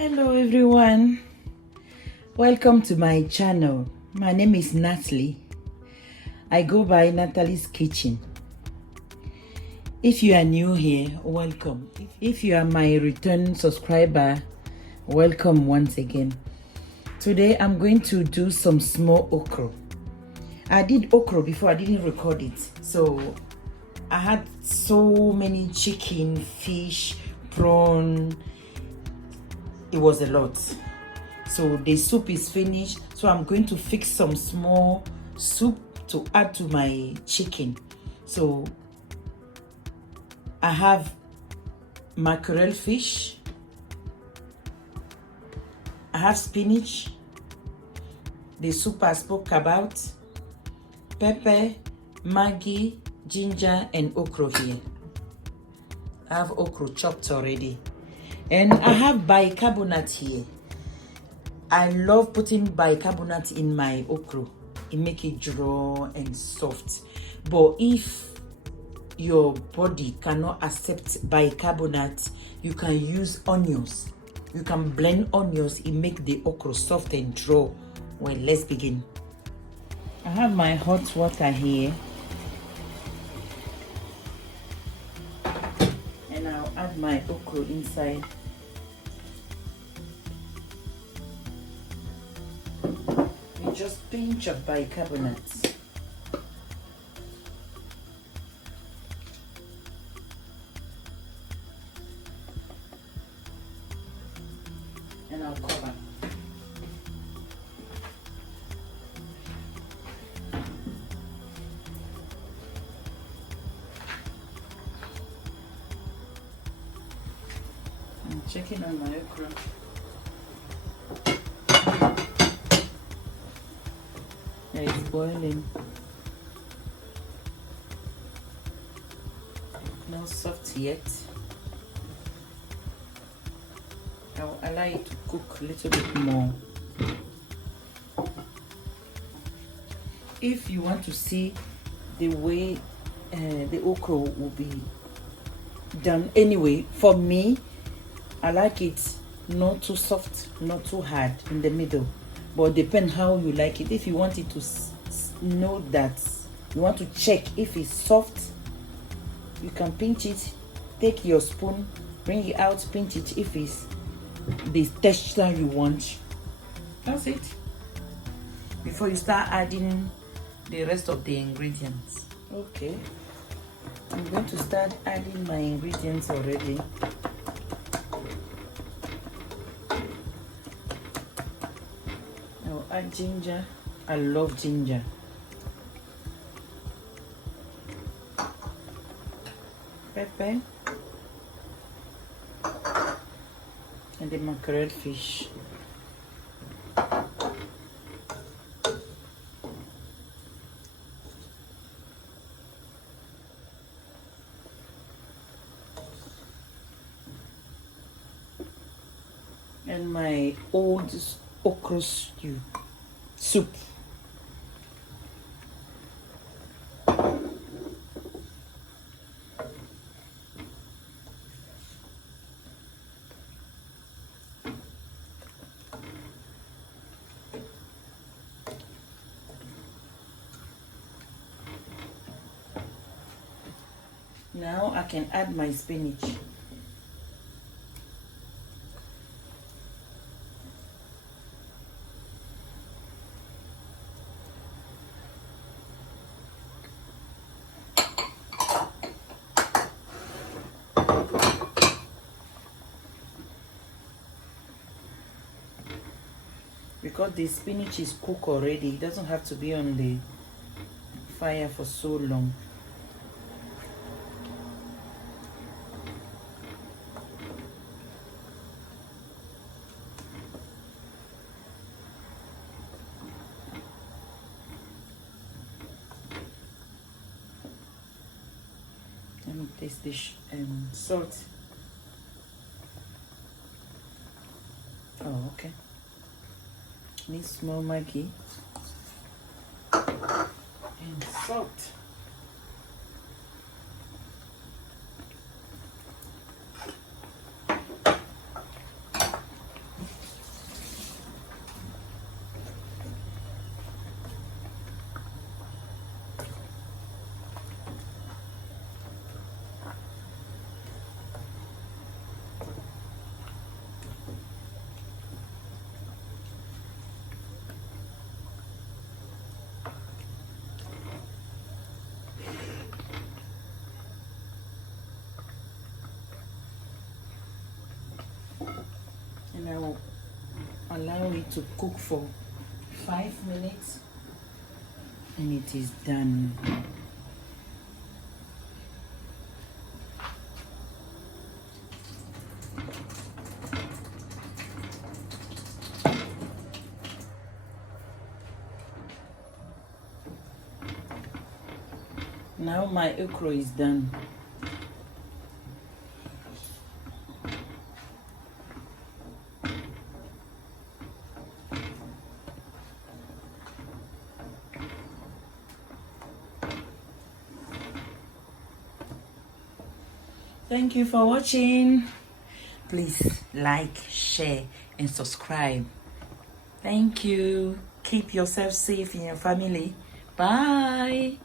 Hello everyone, welcome to my channel. My name is Natalie. I go by Natalie's Kitchen. If you are new here, welcome. If you are my return subscriber, welcome once again. Today I'm going to do some small okra. I did okra before, I didn't record it. So I had so many chicken, fish, prawn. It was a lot. So the soup is finished. So I'm going to fix some small soup to add to my chicken. So I have mackerel fish. I have spinach. The soup I spoke about. Pepper, Maggi, ginger, and okra here. I have okra chopped already. And I have bicarbonate here. I love putting bicarbonate in my okra. It makes it dry and soft. But if your body cannot accept bicarbonate, you can use onions. You can blend onions. It makes the okra soft and dry. Well, let's begin. I have my hot water here. And I'll add my okra inside. Just pinch of bicarbonate. And I'll cover. I'm checking on my okra. It's boiling. Not soft yet. I'll allow it to cook a little bit more. If you want to see the way the okra will be done anyway, for me, I like it not too soft, not too hard, in the middle. But depend how you like it. If you want it to know that, you want to check if it's soft, you can pinch it, take your spoon, bring it out, pinch it if it's the texture you want. That's it. Before you start adding the rest of the ingredients. Okay, I'm going to start adding my ingredients already. I'll add ginger. I love ginger. Pepper. And the mackerel fish. And my old okra soup. Now I can add my spinach. Because the spinach is cooked already, it doesn't have to be on the fire for so long. Let me taste this salt. Oh, okay. Need small Maggi and salt. And I will allow it to cook for 5 minutes, and it is done. Now my okro is done. Thank you for watching. Please like, share, and subscribe. Thank you. Keep yourself safe in your family. Bye.